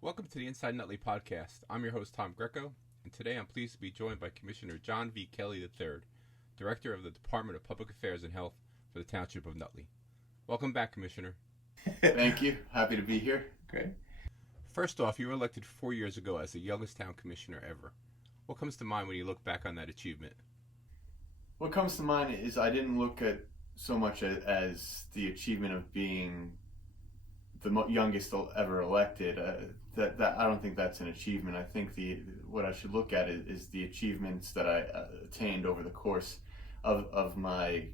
Welcome to the Inside Nutley podcast. I'm your host, Tom Greco, and today I'm pleased to be joined by Commissioner John V. Kelly III, Director of the Department of Public Affairs and Health for the Township of Nutley. Welcome back, Commissioner. Thank you. Happy to be here. Great. First off, you were elected 4 years ago as the youngest town commissioner ever. What comes to mind when you look back on that achievement? What comes to mind is I didn't look at so much as the achievement of being the youngest ever elected. That I don't think that's an achievement. I think what I should look at is the achievements that I attained over the course of my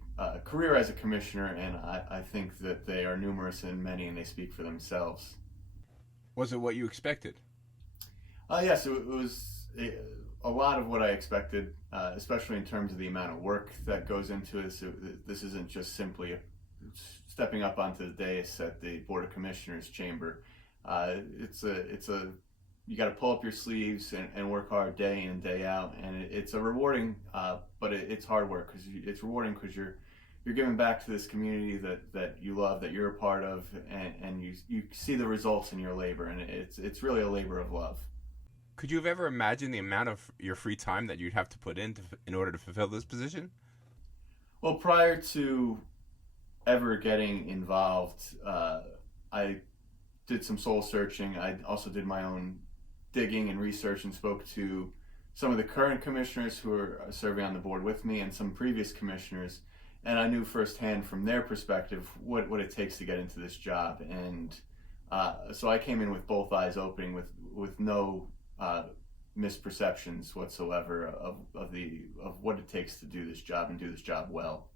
career as a commissioner, and I think that they are numerous and many, and they speak for themselves. Was it what you expected? Yes, it was a lot of what I expected, especially in terms of the amount of work that goes into this. This isn't just simply stepping up onto the dais at the Board of Commissioners chamber. You got to pull up your sleeves and work hard day in and day out, and it's a rewarding, but it's hard work because it's rewarding because you're giving back to this community that you love, that you're a part of, and you see the results in your labor, and it's really a labor of love. Could you have ever imagined the amount of your free time that you'd have to put in order to fulfill this position? Well, prior to ever getting involved, I did some soul searching. I also did my own digging and research and spoke to some of the current commissioners who are serving on the board with me and some previous commissioners, and I knew firsthand from their perspective what it takes to get into this job. And so I came in with both eyes open, with no misperceptions whatsoever of what it takes to do this job and do this job well.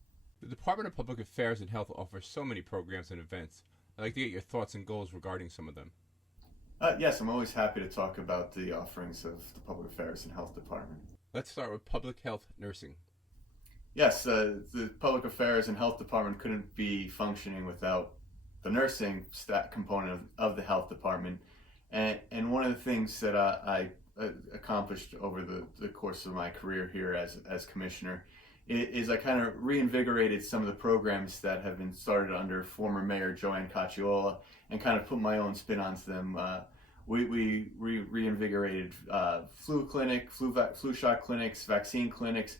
The Department of Public Affairs and Health offers so many programs and events. I'd like to get your thoughts and goals regarding some of them. Yes, I'm always happy to talk about the offerings of the Public Affairs and Health Department. Let's start with public health nursing. Yes, the Public Affairs and Health Department couldn't be functioning without the nursing component of the Health Department. And one of the things that I accomplished over the course of my career here as commissioner is I kind of reinvigorated some of the programs that have been started under former Mayor Joanne Cacciola and kind of put my own spin onto them. We reinvigorated flu clinic, flu shot clinics, vaccine clinics,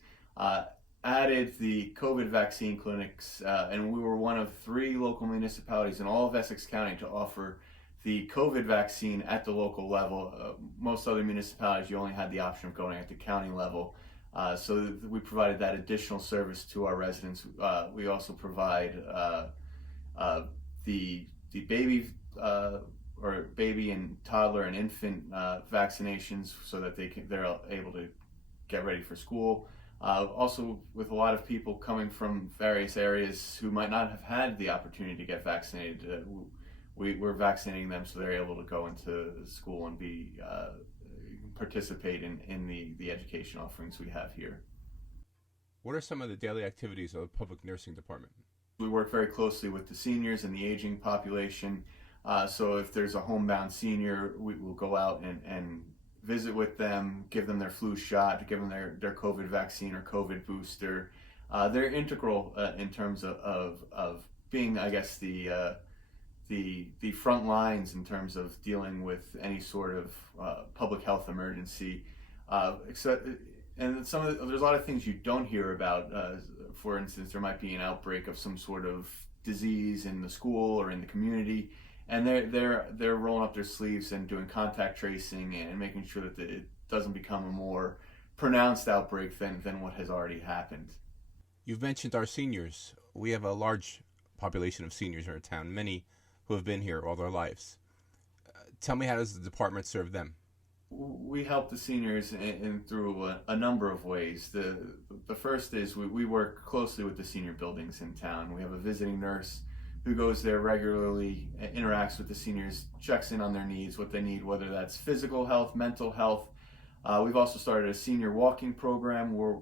added the COVID vaccine clinics, and we were one of 3 local municipalities in all of Essex County to offer the COVID vaccine at the local level. Most other municipalities, you only had the option of going at the county level. So we provided that additional service to our residents. We also provide the baby or baby and toddler and infant vaccinations so that they're able to get ready for school. Also, with a lot of people coming from various areas who might not have had the opportunity to get vaccinated, we're vaccinating them so they're able to go into school and participate in the education offerings we have here. What are some of the daily activities of the Public Nursing Department? We work very closely with the seniors and the aging population. So if there's a homebound senior, we will go out and visit with them, give them their flu shot, give them their COVID vaccine or COVID booster. They're integral in terms of being, I guess, the front lines in terms of dealing with any sort of public health emergency. There's a lot of things you don't hear about. For instance, there might be an outbreak of some sort of disease in the school or in the community, and they're rolling up their sleeves and doing contact tracing and making sure that it doesn't become a more pronounced outbreak than what has already happened. You've mentioned our seniors. We have a large population of seniors in our town, many who have been here all their lives. Tell me, how does the department serve them? We help the seniors in through a number of ways. The first is we work closely with the senior buildings in town. We have a visiting nurse who goes there regularly, interacts with the seniors, checks in on their needs, what they need, whether that's physical health, mental health. We've also started a senior walking program where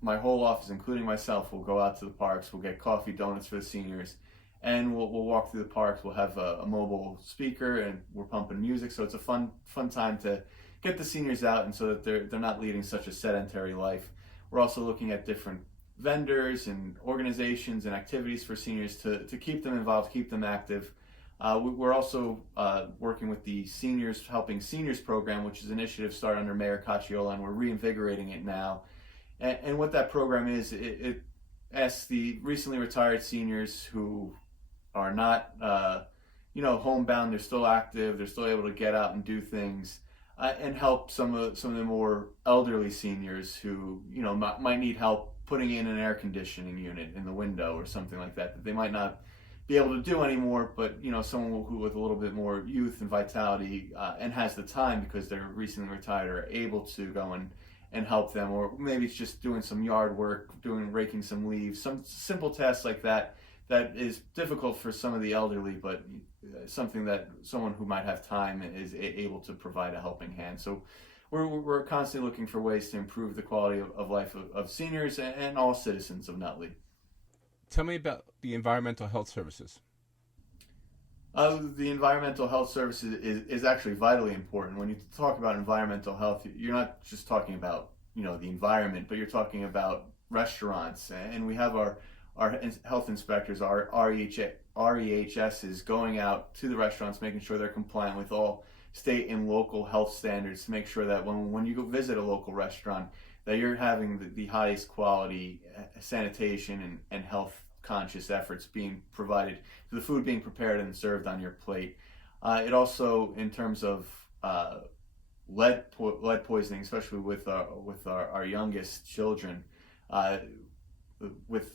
my whole office, including myself, will go out to the parks. We'll get coffee, donuts for the seniors, and we'll walk through the parks. We'll have a mobile speaker, and we're pumping music. So it's a fun time to get the seniors out, and so that they're not leading such a sedentary life. We're also looking at different vendors and organizations and activities for seniors to keep them involved, keep them active. We're also working with the Seniors Helping Seniors program, which is an initiative started under Mayor Cacciola, and we're reinvigorating it now. And what that program is, it asks the recently retired seniors who are not, homebound. They're still active. They're still able to get out and do things, and help some of the more elderly seniors who might need help putting in an air conditioning unit in the window or something like that they might not be able to do anymore. But someone who with a little bit more youth and vitality and has the time because they're recently retired are able to go and help them, or maybe it's just doing some yard work, raking some leaves, some simple tasks like that is difficult for some of the elderly, but something that someone who might have time is able to provide a helping hand. So we're constantly looking for ways to improve the quality of life of seniors and all citizens of Nutley. Tell me about the environmental health services. The environmental health services is actually vitally important. When you talk about environmental health, you're not just talking about the environment, but you're talking about restaurants. And we have our health inspectors, our REHSs, going out to the restaurants, making sure they're compliant with all state and local health standards to make sure that when you go visit a local restaurant, that you're having the highest quality sanitation and health conscious efforts being provided to the food being prepared and served on your plate. It also, in terms of lead poisoning, especially with our youngest children, with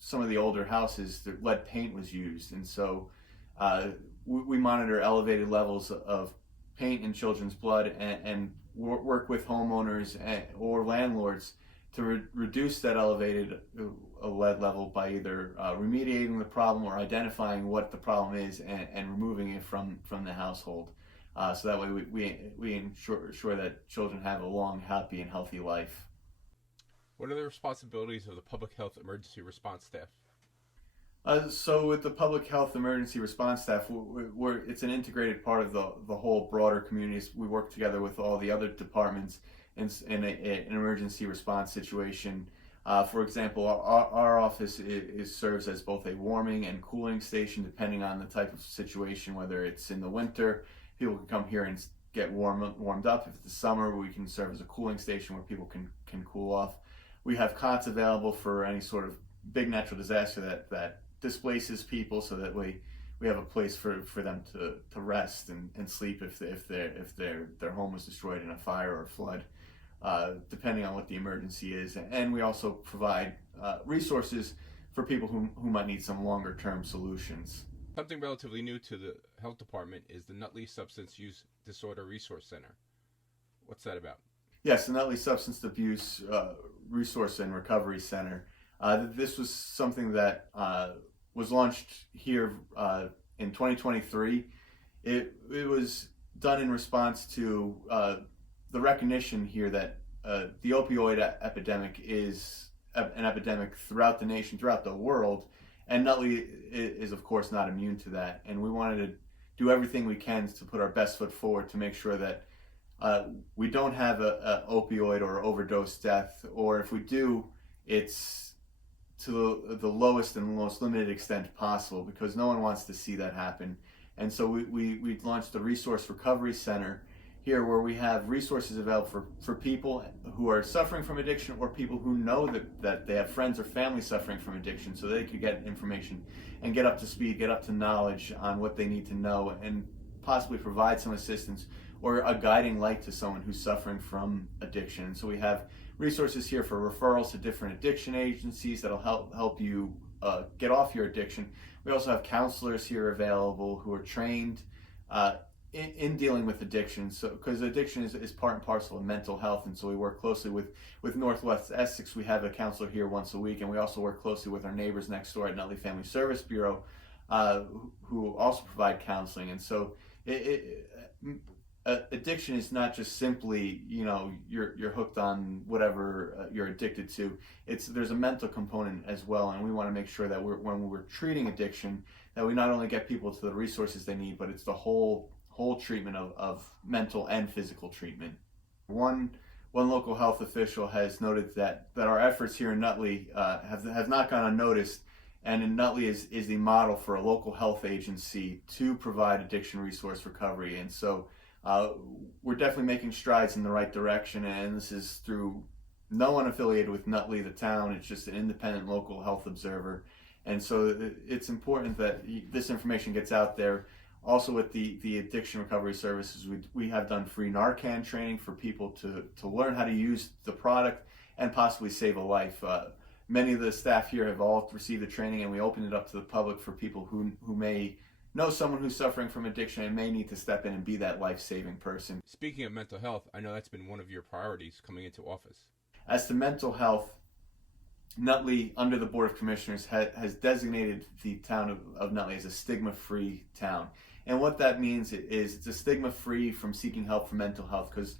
some of the older houses, the lead paint was used, and so we monitor elevated levels of paint in children's blood and work with homeowners or landlords to reduce that elevated lead level by either remediating the problem or identifying what the problem is and removing it from the household. So that way we ensure that children have a long, happy, and healthy life. What are the responsibilities of the public health emergency response staff? So with the public health emergency response staff, it's an integrated part of the whole broader communities. We work together with all the other departments in an emergency response situation. For example, our office serves as both a warming and cooling station depending on the type of situation. Whether it's in the winter, people can come here and get warmed up. If it's the summer, we can serve as a cooling station where people can cool off. We have cots available for any sort of big natural disaster that displaces people, so that we have a place for them to rest and sleep if their home was destroyed in a fire or a flood, depending on what the emergency is. And we also provide resources for people who might need some longer term solutions. Something relatively new to the health department is the Nutley Substance Use Disorder Resource Center. What's that about? Yes, the Nutley Substance Abuse Resource and Recovery Center. This was something that was launched here in 2023. It was done in response to the recognition here that the opioid epidemic is an epidemic throughout the nation, throughout the world, and Nutley is of course not immune to that. And we wanted to do everything we can to put our best foot forward to make sure that we don't have a opioid or overdose death, or if we do, it's to the lowest and most limited extent possible, because no one wants to see that happen. And so we launched the Resource Recovery Center here, where we have resources available for people who are suffering from addiction, or people who know that they have friends or family suffering from addiction, so they could get information and get up to speed, get up to knowledge on what they need to know, and possibly provide some assistance or a guiding light to someone who's suffering from addiction. And so we have resources here for referrals to different addiction agencies that'll help you get off your addiction. We also have counselors here available who are trained in dealing with addiction, so because addiction is part and parcel of mental health. And so we work closely with Northwest Essex. We have a counselor here once a week, and we also work closely with our neighbors next door at Nutley Family Service Bureau, who also provide counseling. And so addiction is not just simply you're hooked on whatever you're addicted to. There's a mental component as well, and we want to make sure that when we're treating addiction, that we not only get people to the resources they need, but it's the whole treatment of mental and physical treatment. One one local health official has noted that our efforts here in Nutley have not gone unnoticed, and in Nutley is the model for a local health agency to provide addiction resource recovery. And so we're definitely making strides in the right direction, and this is through no one affiliated with Nutley, the town. It's just an independent local health observer. And so it's important that this information gets out there. Also, with the addiction recovery services, we have done free Narcan training for people to learn how to use the product and possibly save a life. Many of the staff here have all received the training, and we opened it up to the public for people who may know someone who's suffering from addiction and may need to step in and be that life-saving person. Speaking of mental health, I know that's been one of your priorities coming into office. As to mental health, Nutley, under the Board of Commissioners, has designated the town of Nutley as a stigma-free town. And what that means is it's a stigma-free from seeking help for mental health, because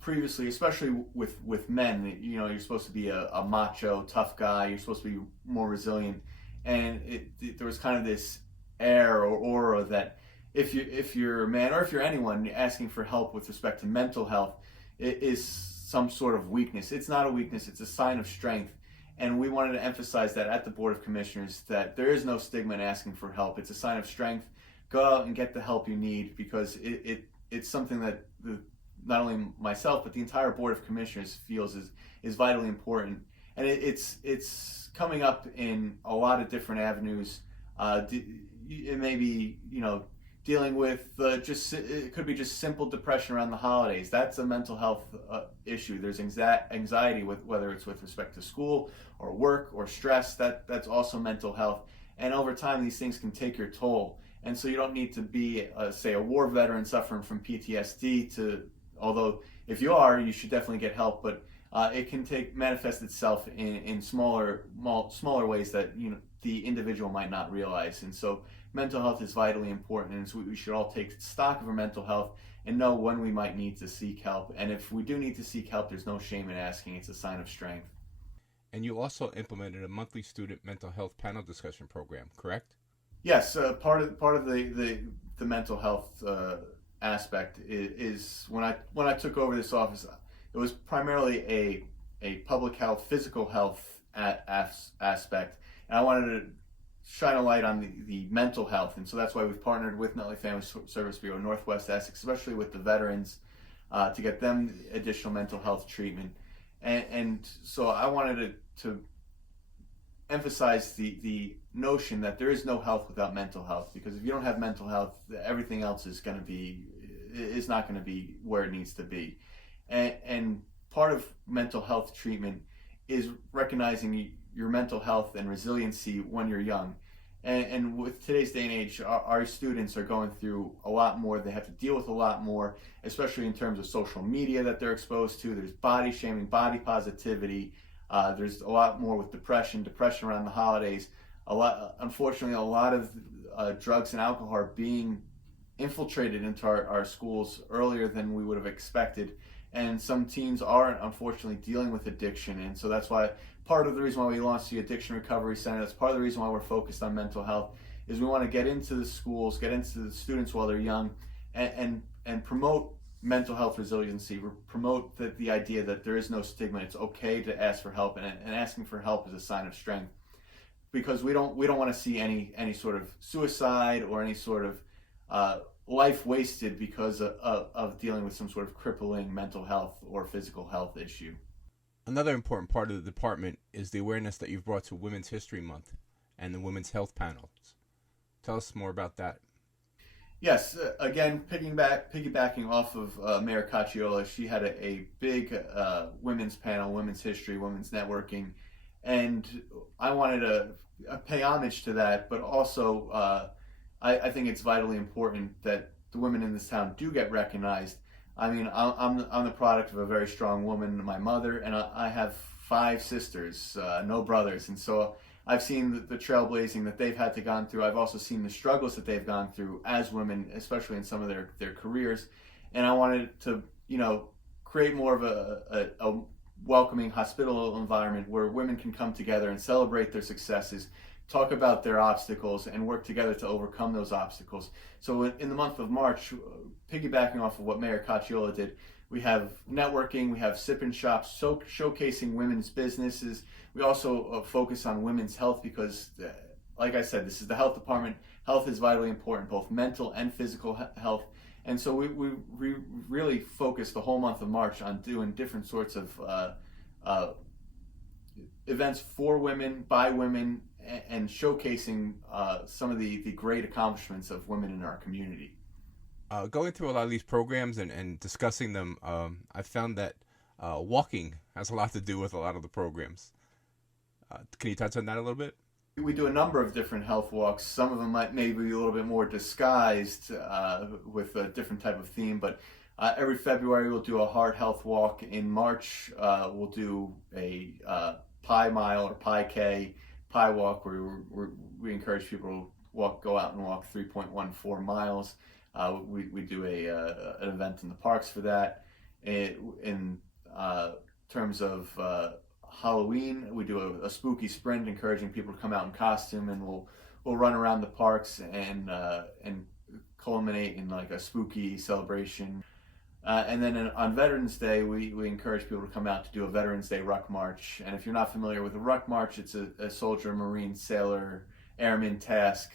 previously, especially with men, you're supposed to be a macho, tough guy, you're supposed to be more resilient. And there was kind of this air or aura that if you're a man or if you're anyone asking for help with respect to mental health, it is some sort of weakness. It's not a weakness, it's a sign of strength. And we wanted to emphasize that at the Board of Commissioners, that there is no stigma in asking for help. It's a sign of strength. Go out and get the help you need, because it's something that not only myself but the entire Board of Commissioners feels is vitally important. And it's coming up in a lot of different avenues. It may be dealing with it could be just simple depression around the holidays. That's a mental health issue. There's anxiety whether it's with respect to school or work or stress. That's also mental health. And over time, these things can take your toll. And so you don't need to be, say, a war veteran suffering from PTSD although if you are, you should definitely get help. But it can manifest itself in smaller ways that the individual might not realize. And so mental health is vitally important, and so we should all take stock of our mental health and know when we might need to seek help. And if we do need to seek help, there's no shame in asking. It's a sign of strength. And you also implemented a monthly student mental health panel discussion program, correct? Yes, part of the mental health aspect is when I took over this office, it was primarily a public health, physical health aspect, and I wanted to shine a light on the mental health. And so that's why we've partnered with Nutley Family Service Bureau Northwest Essex, especially with the veterans, to get them additional mental health treatment. And so I wanted to emphasize the notion that there is no health without mental health, because if you don't have mental health, everything else is not going to be where it needs to be. And part of mental health treatment is recognizing your mental health and resiliency when you're young. And with today's day and age, our students are going through a lot more. They have to deal with a lot more, especially in terms of social media that they're exposed to. There's body shaming, body positivity. There's a lot more with depression around the holidays. Unfortunately, a lot of drugs and alcohol are being infiltrated into our schools earlier than we would have expected. And some teens are unfortunately dealing with addiction. And so that's why part of the reason why we launched the Addiction Recovery Center, that's part of the reason why we're focused on mental health, is we want to get into the schools, get into the students while they're young, and promote mental health resiliency. We promote the idea that there is no stigma. It's okay to ask for help, and asking for help is a sign of strength, because we don't want to see any sort of suicide or any sort of life wasted because of dealing with some sort of crippling mental health or physical health issue. Another important part of the department is the awareness that you've brought to Women's History Month and the Women's Health Panels. Tell us more about that. Yes, again, piggybacking off of Mayor Cacciola, she had a big women's panel, women's history, women's networking, and I wanted to pay homage to that, but also I think it's vitally important that the women in this town do get recognized. I mean, I'm the product of a very strong woman, my mother, and I have 5 sisters, no brothers, and so I've seen the trailblazing that they've had to gone through. I've also seen the struggles that they've gone through as women, especially in some of their careers, and I wanted to, create more of a welcoming, hospitable environment where women can come together and celebrate their successes, talk about their obstacles, and work together to overcome those obstacles. So in the month of March, piggybacking off of what Mayor Cacciola did, We have networking, we have sip and shops, showcasing women's businesses. We also focus on women's health because, like I said, this is the health department. Health is vitally important, both mental and physical health. And so we really focus the whole month of March on doing different sorts of events for women, by women, and showcasing some of the great accomplishments of women in our community. Going through a lot of these programs and discussing them, I found that walking has a lot to do with a lot of the programs. Can you touch on that a little bit? We do a number of different health walks. Some of them might maybe be a little bit more disguised with a different type of theme, but every February we'll do a heart health walk. In March we'll do a Pi Mile or Pi K, Pi Walk, where we encourage people to go out and walk 3.14 miles. We do an event in the parks for that. In terms of Halloween, we do a spooky sprint, encouraging people to come out in costume, and we'll run around the parks and culminate in like a spooky celebration. And then on Veterans Day, we encourage people to come out to do a Veterans Day Ruck March. And if you're not familiar with a Ruck March, it's a soldier, Marine, sailor, airman task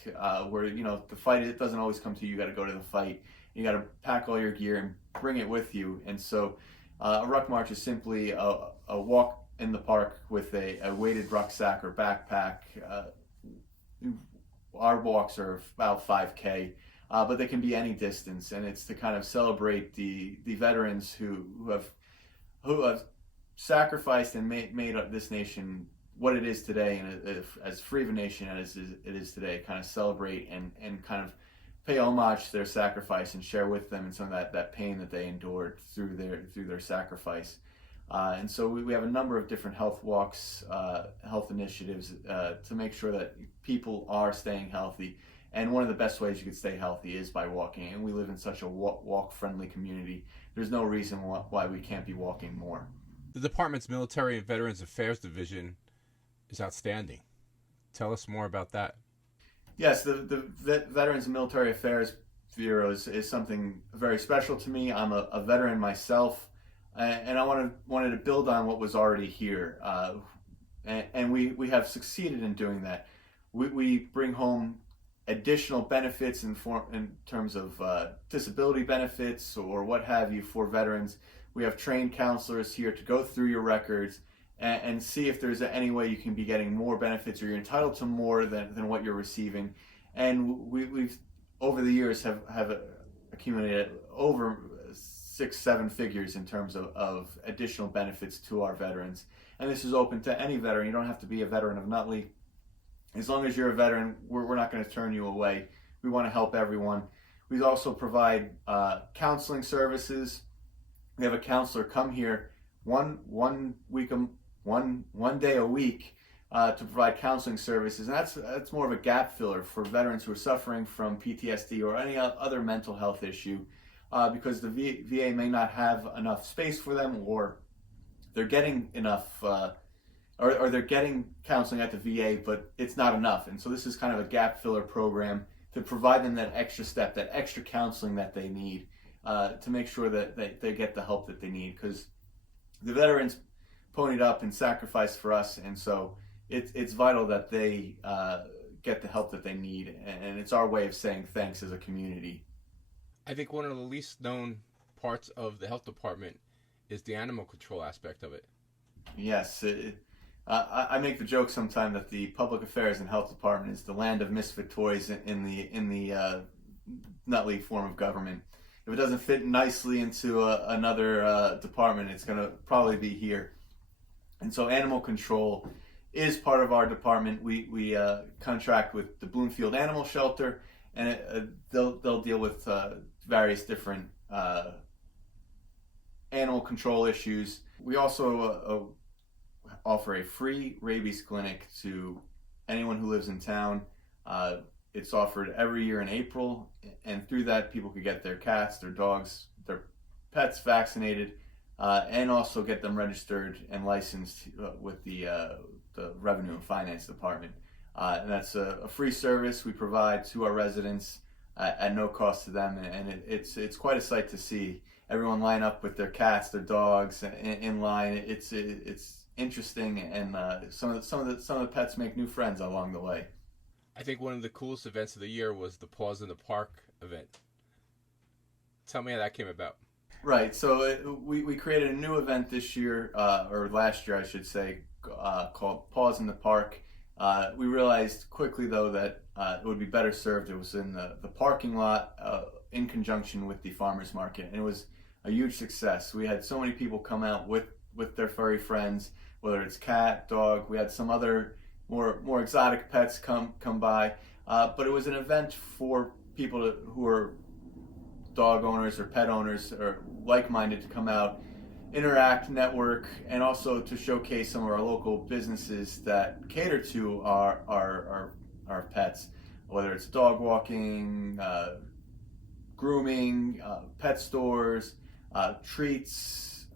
where, the fight, it doesn't always come to you. You got to go to the fight. You got to pack all your gear and bring it with you. And so a Ruck March is simply a walk in the park with a weighted rucksack or backpack. Our walks are about 5K. But they can be any distance, and it's to kind of celebrate the veterans who have sacrificed and made this nation what it is today, and as free of a nation as it is today. Kind of celebrate and kind of pay homage to their sacrifice and share with them and some of that pain that they endured through their sacrifice. And so we have a number of different health walks, health initiatives to make sure that people are staying healthy. And one of the best ways you could stay healthy is by walking. And we live in such a walk-friendly community. There's no reason why we can't be walking more. The department's Military and Veterans Affairs Division is outstanding. Tell us more about that. Yes, the Veterans and Military Affairs Bureau is something very special to me. I'm a veteran myself, and I wanted to build on what was already here. And we have succeeded in doing that. We bring home additional benefits in terms of disability benefits or what have you for veterans. We have trained counselors here to go through your records and see if there's any way you can be getting more benefits or you're entitled to more than what you're receiving. And we've over the years have accumulated over 6-7 figures in terms of additional benefits to our veterans. And this is open to any veteran. You don't have to be a veteran of Nutley. As long as you're a veteran, we're not going to turn you away. We want to help everyone. We also provide counseling services. We have a counselor come here one day a week to provide counseling services, and that's more of a gap filler for veterans who are suffering from PTSD or any other mental health issue, because the VA may not have enough space for them, or they're getting enough. Or they're getting counseling at the VA, but it's not enough. And so this is kind of a gap filler program to provide them that extra step, that extra counseling that they need to make sure that they get the help that they need. Because the veterans ponied up and sacrificed for us, and so it's vital that they get the help that they need. And it's our way of saying thanks as a community. I think one of the least known parts of the health department is the animal control aspect of it. Yes. I make the joke sometime that the Public Affairs and Health Department is the land of misfit toys in the Nutley form of government. If it doesn't fit nicely into another department, it's going to probably be here. And so animal control is part of our department. We contract with the Bloomfield Animal Shelter, and they'll deal with various different animal control issues. We also offer a free rabies clinic to anyone who lives in town. It's offered every year in April, and through that people could get their cats, their dogs, their pets vaccinated, and also get them registered and licensed with the Revenue and Finance Department. And that's a free service we provide to our residents at no cost to them, and it's quite a sight to see. everyone line up with their cats, their dogs in line. It's interesting, and some of the pets make new friends along the way. I think one of the coolest events of the year was the Paws in the Park event. Tell me how that came about. Right. So we created a new event this year, or last year, I should say, called Paws in the Park. We realized quickly, though, that it would be better served. It was in the parking lot in conjunction with the farmers market. And it was a huge success. We had so many people come out with their furry friends, whether it's cat, dog. We had some other more exotic pets come by. But it was an event for people who are dog owners or pet owners or like-minded to come out, interact, network, and also to showcase some of our local businesses that cater to our pets, whether it's dog walking, grooming, pet stores, treats,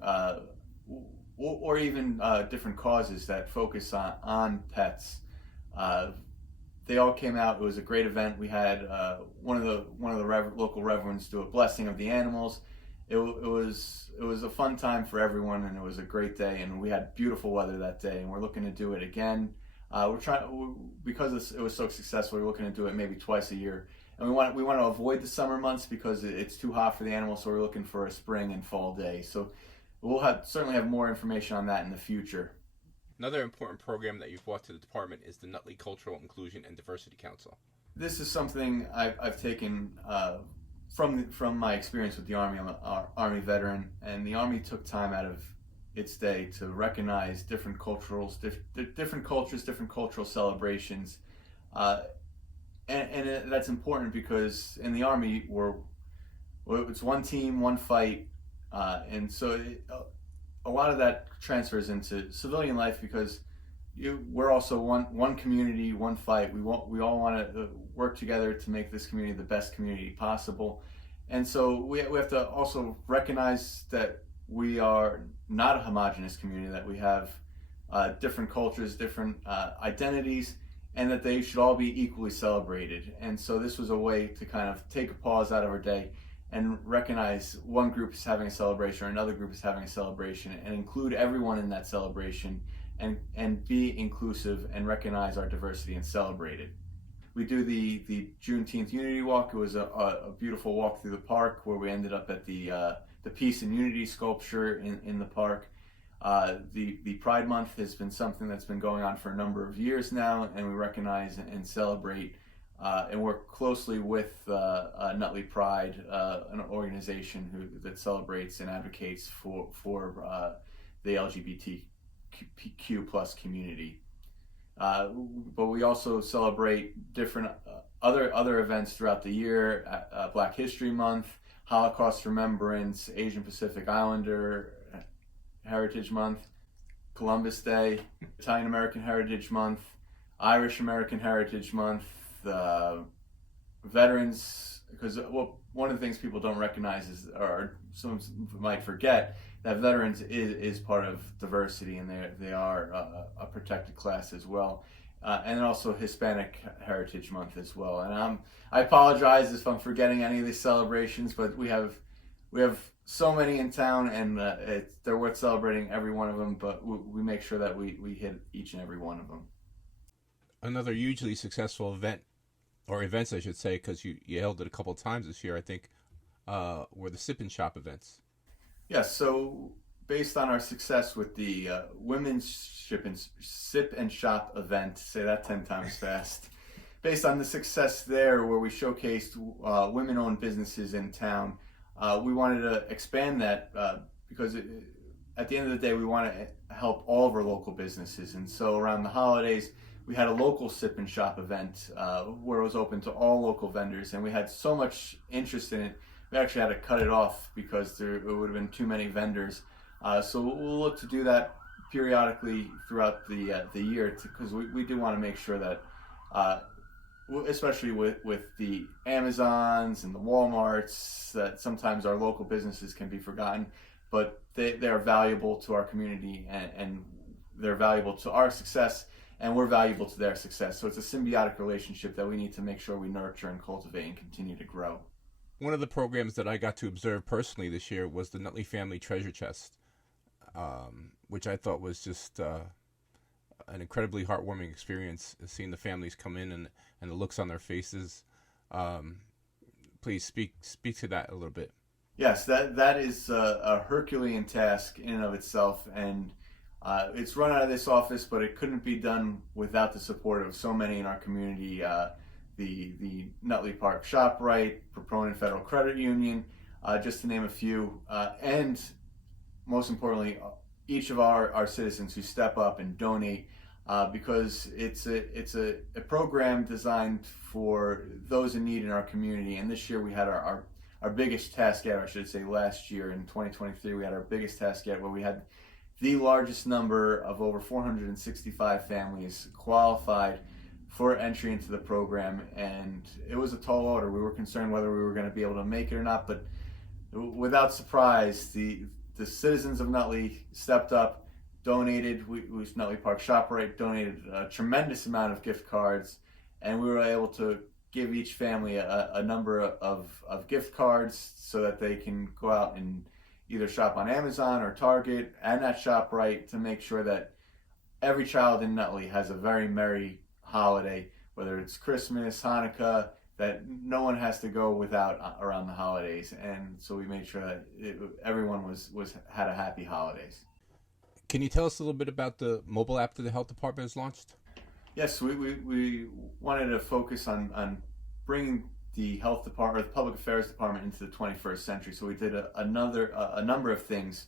or even different causes that focus on pets. They all came out. It was a great event. We had one of the local reverends do a blessing of the animals. It was a fun time for everyone, and it was a great day. And we had beautiful weather that day, and we're looking to do it again. Because it was so successful. We're looking to do it maybe twice a year, and we want to avoid the summer months because it's too hot for the animals. So we're looking for a spring and fall day. So we'll certainly have more information on that in the future. Another important program that you've brought to the department is the Nutley Cultural Inclusion and Diversity Council. This is something I've taken from my experience with the Army. I'm an Army veteran, and the Army took time out of its day to recognize different cultures, different cultural celebrations, and that's important because in the Army it's one team, one fight, and so a lot of that transfers into civilian life because we're also one community, one fight. We all want to work together to make this community the best community possible, and so we have to also recognize that we are not a homogenous community, that we have different cultures, different identities, and that they should all be equally celebrated. And so this was a way to kind of take a pause out of our day and recognize one group is having a celebration or another group is having a celebration, and include everyone in that celebration, and be inclusive and recognize our diversity and celebrate it. We do the Juneteenth Unity Walk. It was a beautiful walk through the park where we ended up at the Peace and Unity sculpture in the park. The Pride Month has been something that's been going on for a number of years now, and we recognize and celebrate and work closely with Nutley Pride, an organization that celebrates and advocates for the LGBTQ plus community. But we also celebrate different other events throughout the year: Black History Month, Holocaust Remembrance, Asian Pacific Islander Heritage Month, Columbus Day, Italian American Heritage Month, Irish American Heritage Month, Veterans, because one of the things people don't recognize or some might forget, that veterans is part of diversity, and they are a protected class as well. And also Hispanic Heritage Month as well. And I apologize if I'm forgetting any of these celebrations, but we have so many in town, and they're worth celebrating every one of them. But we make sure that we hit each and every one of them. Another hugely successful event, or events I should say, because you held it a couple of times this year, I think, were the Sip and Shop events. Yes, so based on our success with the Women's Sip and Shop event, say that 10 times fast, based on the success there where we showcased women-owned businesses in town, we wanted to expand that because at the end of the day, we want to help all of our local businesses. And so around the holidays, we had a local Sip and Shop event where it was open to all local vendors, and we had so much interest in it. We actually had to cut it off because it would have been too many vendors. So we'll look to do that periodically throughout the year, because we do want to make sure that, especially with the Amazons and the Walmarts, that sometimes our local businesses can be forgotten, but they are valuable to our community, and they're valuable to our success, and we're valuable to their success. So it's a symbiotic relationship that we need to make sure we nurture and cultivate and continue to grow. One of the programs that I got to observe personally this year was the Nutley Family Treasure Chest, which I thought was just an incredibly heartwarming experience, seeing the families come in and the looks on their faces. Um, Please speak to that a little bit. Yes, that is a Herculean task in and of itself, and it's run out of this office, but it couldn't be done without the support of so many in our community. The Nutley Park ShopRite, Proponent Federal Credit Union, just to name a few, and most importantly, each of our citizens who step up and donate, because it's a program designed for those in need in our community. And this year we had our biggest task yet, or I should say last year in 2023, we had our biggest task yet, where we had the largest number of over 465 families qualified for entry into the program. And it was a tall order. We were concerned whether we were going to be able to make it or not, but without surprise, the citizens of Nutley stepped up, donated. Nutley Park ShopRite donated a tremendous amount of gift cards, and we were able to give each family a number of gift cards so that they can go out and either shop on Amazon or Target and at ShopRite, to make sure that every child in Nutley has a very merry holiday, whether it's Christmas, Hanukkah, that no one has to go without around the holidays. And so we made sure that everyone had a happy holidays. Can you tell us a little bit about the mobile app that the health department has launched? Yes, we wanted to focus on bringing the health department, or the public affairs department, into the 21st century. So we did a number of things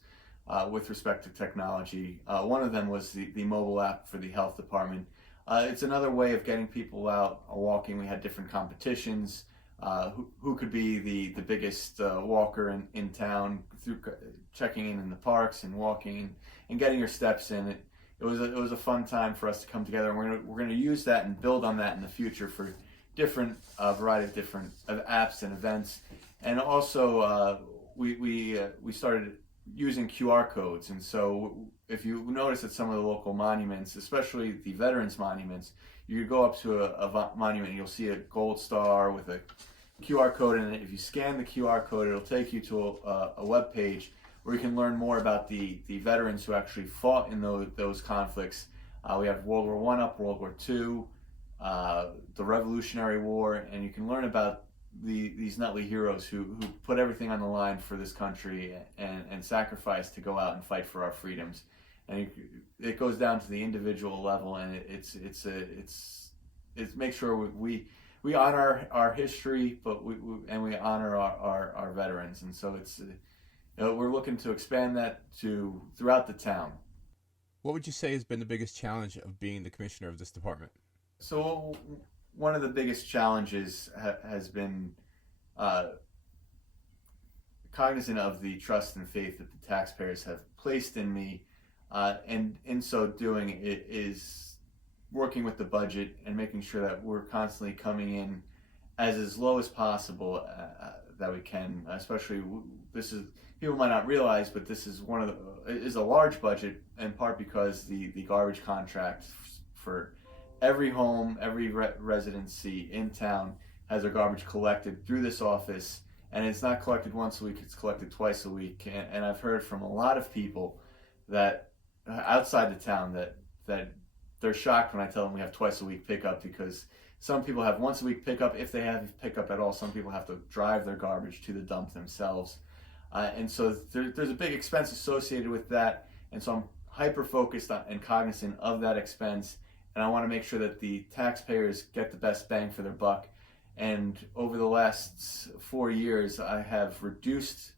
with respect to technology. One of them was the mobile app for the health department. It's another way of getting people out walking. We had different competitions. Who could be the biggest walker in town, through checking in the parks and walking and getting your steps in. It was a fun time for us to come together, and we're gonna use that and build on that in the future for different variety of different apps and events. And also we started using QR codes. And so if you notice at some of the local monuments, especially the veterans monuments, you go up to a monument and you'll see a gold star with a QR code in it. If you scan the QR code, it'll take you to a web page where you can learn more about the veterans who actually fought in those conflicts. We have World War I up, World War II, the Revolutionary War, and you can learn about these Nutley heroes who put everything on the line for this country and sacrificed to go out and fight for our freedoms. And it goes down to the individual level, and it's make sure we honor our history, but we honor our veterans. And so we're looking to expand that to throughout the town. What would you say has been the biggest challenge of being the commissioner of this department? So one of the biggest challenges has been cognizant of the trust and faith that the taxpayers have placed in me, and in so doing, it is working with the budget and making sure that we're constantly coming in as low as possible that we can. Especially, this is, people might not realize, but this is is a large budget, in part because the garbage contract for every home, every residency in town has their garbage collected through this office, and it's not collected once a week, it's collected twice a week. And I've heard from a lot of people that outside the town that they're shocked when I tell them we have twice a week pickup, because some people have once a week pickup, if they have pickup at all. Some people have to drive their garbage to the dump themselves. And so there's a big expense associated with that. And so I'm hyper focused on and cognizant of that expense. And I want to make sure that the taxpayers get the best bang for their buck. And over the last 4 years, I have reduced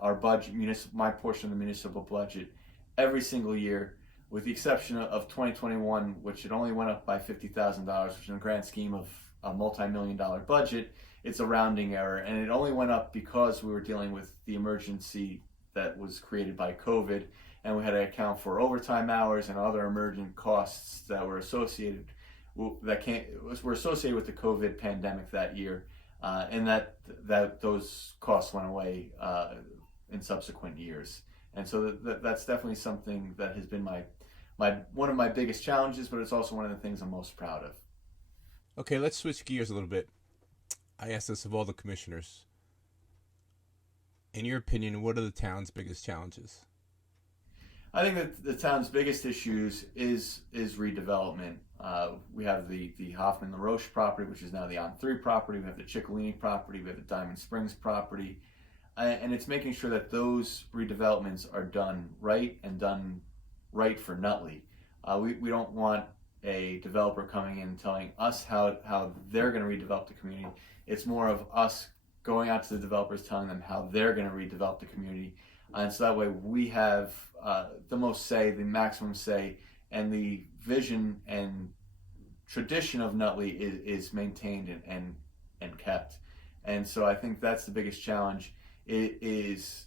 our budget, my portion of the municipal budget, every single year, with the exception of 2021, which it only went up by $50,000, which in the grand scheme of a multi-million-dollar budget, it's a rounding error. And it only went up because we were dealing with the emergency that was created by COVID, and we had to account for overtime hours and other emergent costs that were associated with the COVID pandemic that year, and that those costs went away in subsequent years. And so that's definitely something that has been one of my biggest challenges, but it's also one of the things I'm most proud of. Okay, let's switch gears a little bit. I asked this of all the commissioners. In your opinion, what are the town's biggest challenges? I think that the town's biggest issues is redevelopment. We have the Hoffman LaRoche property, which is now the On3 property. We have the Chicalini property. We have the Diamond Springs property. And it's making sure that those redevelopments are done right and done right for Nutley. We don't want a developer coming in and telling us how they're going to redevelop the community. It's more of us going out to the developers telling them how they're going to redevelop the community. And so that way we have the most say, the maximum say, and the vision and tradition of Nutley is maintained and kept. And so I think that's the biggest challenge, is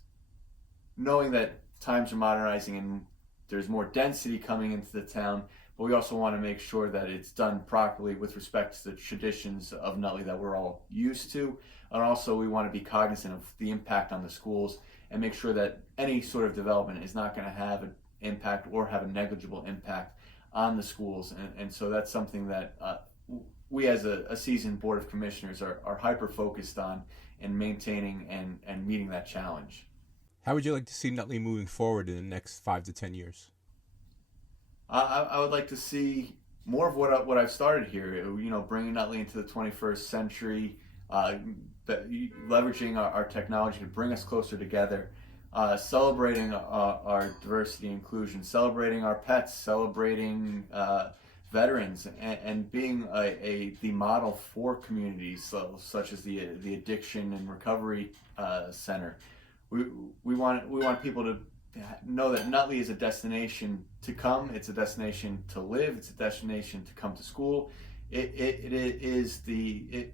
knowing that times are modernizing and there's more density coming into the town, but we also want to make sure that it's done properly with respect to the traditions of Nutley that we're all used to. And also we want to be cognizant of the impact on the schools and make sure that any sort of development is not going to have an impact or have a negligible impact on the schools. And so that's something that we as a seasoned Board of Commissioners are hyper focused on and maintaining and meeting that challenge. How would you like to see Nutley moving forward in the next 5 to 10 years? I would like to see more of what I've started here. You know, bringing Nutley into the 21st century, leveraging our technology to bring us closer together, celebrating our diversity and inclusion, celebrating our pets, celebrating veterans, and being the model for communities such as the Addiction and Recovery Center. We want people to know that Nutley is a destination to come. It's a destination to live. It's a destination to come to school. It is the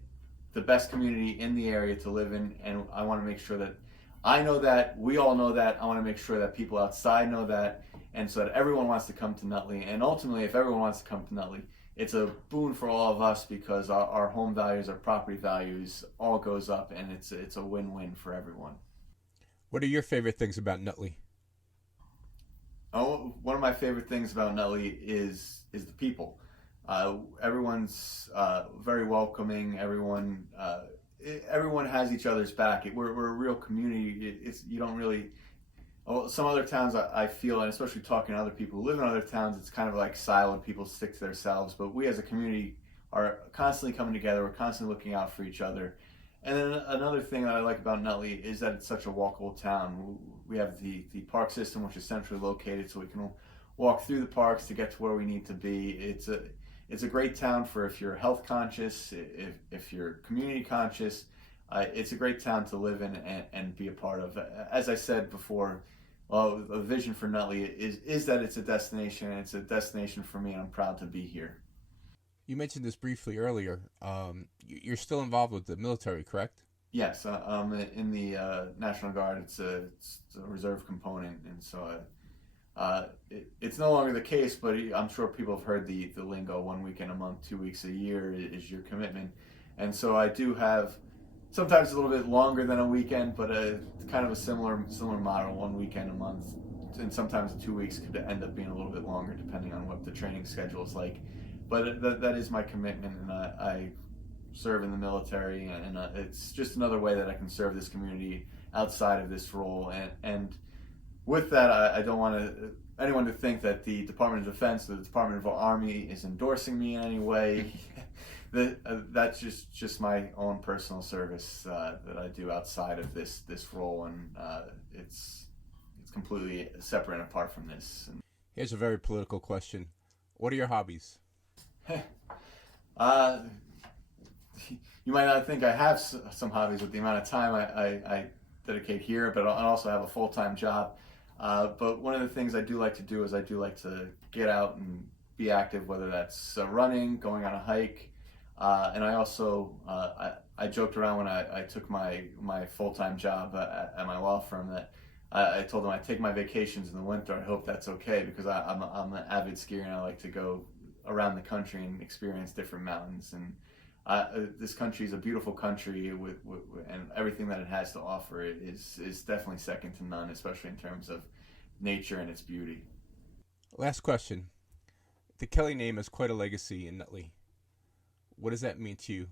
best community in the area to live in, and I want to make sure that I know that, we all know that. I want to make sure that people outside know that, and so that everyone wants to come to Nutley. And ultimately, if everyone wants to come to Nutley, it's a boon for all of us, because our home values, our property values all goes up, and it's a win-win for everyone. What are your favorite things about Nutley? Oh, one of my favorite things about Nutley is the people. Everyone's very welcoming. Everyone has each other's back. We're a real community. You don't really. Some other towns I feel, and especially talking to other people who live in other towns, it's kind of like siloed. People stick to themselves. But we as a community are constantly coming together. We're constantly looking out for each other. And then another thing that I like about Nutley is that it's such a walkable town. We have the park system, which is centrally located, so we can walk through the parks to get to where we need to be. It's a great town for if you're health conscious, if you're community conscious. It's a great town to live in and be a part of. As I said before, well, the vision for Nutley is that it's a destination, and it's a destination for me, and I'm proud to be here. You mentioned this briefly earlier. You're still involved with the military, correct? Yes, I'm in the National Guard. It's a reserve component, and so it's no longer the case, but I'm sure people have heard the lingo, 1 weekend a month, 2 weeks a year is your commitment. And so I do have sometimes a little bit longer than a weekend, but kind of a similar model, 1 weekend a month. And sometimes 2 weeks could end up being a little bit longer depending on what the training schedule is like. But that is my commitment, and I serve in the military, and it's just another way that I can serve this community outside of this role. And with that, I don't want anyone to think that the Department of Defense or the Department of Army is endorsing me in any way. That's just my own personal service that I do outside of this role, and it's completely separate and apart from this. Here's a very political question. What are your hobbies? You might not think I have some hobbies with the amount of time I dedicate here, but I also have a full-time job. But one of the things I do like to do is I do like to get out and be active, whether that's running, going on a hike, and I also I joked around when I took my full-time job at my law firm that I told them I take my vacations in the winter. I hope that's okay, because I'm an avid skier, and I like to go around the country and experience different mountains. And this country is a beautiful country and everything that it has to offer is definitely second to none, especially in terms of nature and its beauty. Last question. The Kelly name has quite a legacy in Nutley. What does that mean to you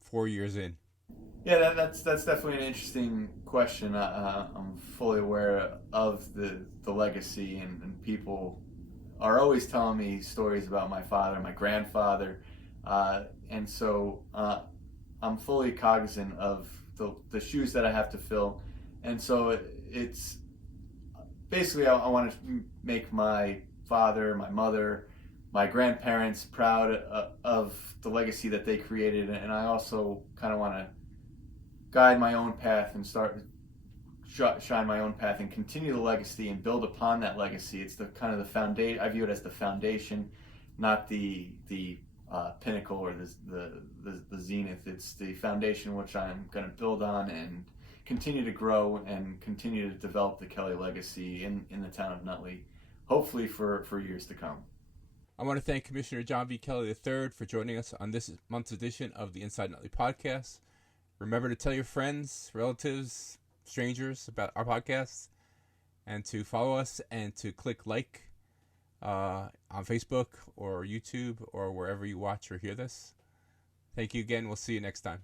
4 years in? Yeah, that's definitely an interesting question. I'm fully aware of the legacy, and people are always telling me stories about my father, my grandfather, and so I'm fully cognizant of the shoes that I have to fill, and so it's basically I want to make my father, my mother, my grandparents proud of the legacy that they created, and I also kind of want to guide my own path and start shine my own path and continue the legacy and build upon that legacy. It's the kind of the foundation. I view it as the foundation, not the pinnacle or the zenith. It's the foundation which I'm going to build on and continue to grow and continue to develop the Kelly legacy in the town of Nutley, hopefully for years to come. I want to thank Commissioner John V. Kelly III for joining us on this month's edition of the Inside Nutley podcast. Remember to tell your friends, relatives, strangers about our podcasts, and to follow us and to click like on Facebook or YouTube or wherever you watch or hear this. Thank you again. We'll see you next time.